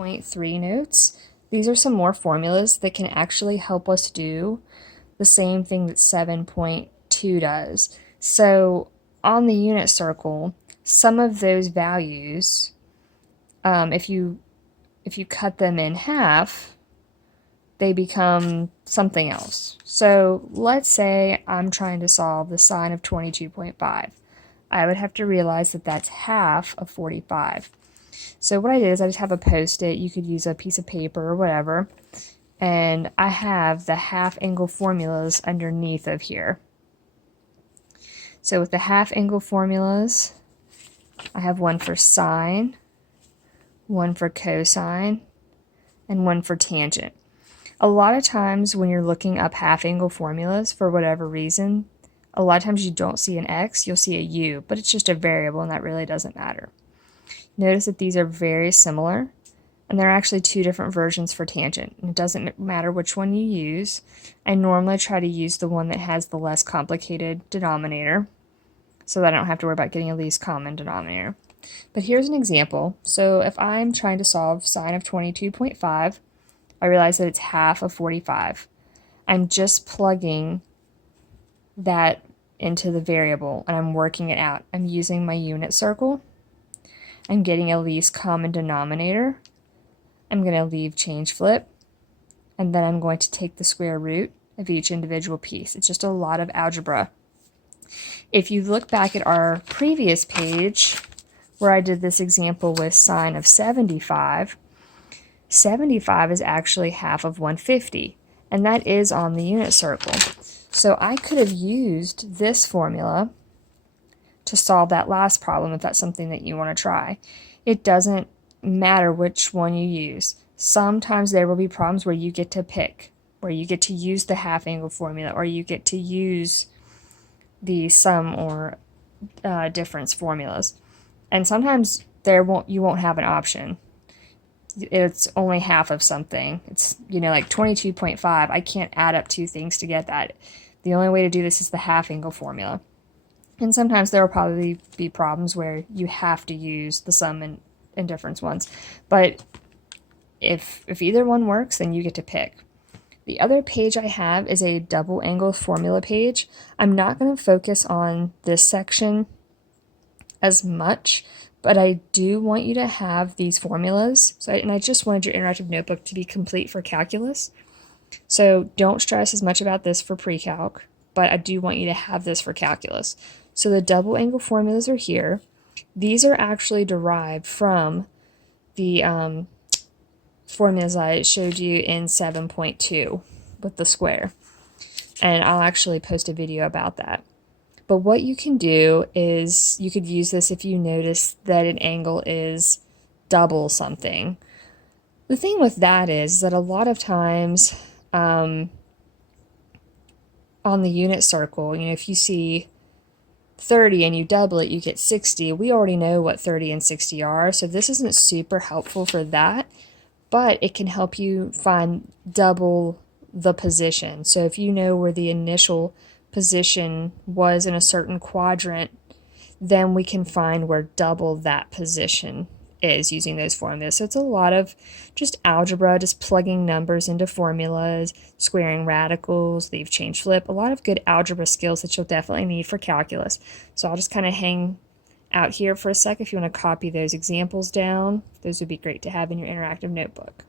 Point 3 notes. These are some more formulas that can actually help us do the same thing that 7.2 does. So on the unit circle, some of those values, if you cut them in half, they become something else. So let's say I'm trying to solve the sine of 22.5. I would have to realize that that's half of 45. So what I did is I just have a post-it. You could use a piece of paper or whatever. And I have the half angle formulas underneath of here. So with the half angle formulas, I have one for sine, one for cosine, and one for tangent. A lot of times when you're looking up half angle formulas, for whatever reason, a lot of times you don't see an x, you'll see a u, but it's just a variable and that really doesn't matter. Notice that these are very similar, and there are actually two different versions for tangent. And it doesn't matter which one you use. I normally try to use the one that has the less complicated denominator, so that I don't have to worry about getting a least common denominator. But here's an example. So if I'm trying to solve sine of 22.5, I realize that it's half of 45. I'm just plugging that into the variable and I'm working it out. I'm using my unit circle. I'm getting a least common denominator. I'm going to leave change flip, and then I'm going to take the square root of each individual piece. It's just a lot of algebra. If you look back at our previous page where I did this example with sine of 75, 75 is actually half of 150, and that is on the unit circle. So I could have used this formula to solve that last problem if that's something that you want to try. It doesn't matter which one you use. Sometimes there will be problems where you get to pick, where you get to use the half angle formula, or you get to use the sum or difference formulas. And sometimes you won't have an option. It's only half of something. It's, like 22.5. I can't add up two things to get that. The only way to do this is the half angle formula. And sometimes there will probably be problems where you have to use the sum and difference ones. But if either one works, then you get to pick. The other page I have is a double angle formula page. I'm not going to focus on this section as much, but I do want you to have these formulas. And I just wanted your interactive notebook to be complete for calculus. So don't stress as much about this for pre-calc, but I do want you to have this for calculus. So the double angle formulas are here. These are actually derived from the formulas I showed you in 7.2 with the square. And I'll actually post a video about that. But what you can do is you could use this if you notice that an angle is double something. The thing with that is that a lot of times on the unit circle, if you see 30 and you double it, you get 60. We already know what 30 and 60 are, so this isn't super helpful for that, but it can help you find double the position. So if you know where the initial position was in a certain quadrant, then we can find where double that position is using those formulas. So it's a lot of just algebra, just plugging numbers into formulas, squaring radicals, leave change flip, a lot of good algebra skills that you'll definitely need for calculus. So I'll just kind of hang out here for a sec if you want to copy those examples down. Those would be great to have in your interactive notebook.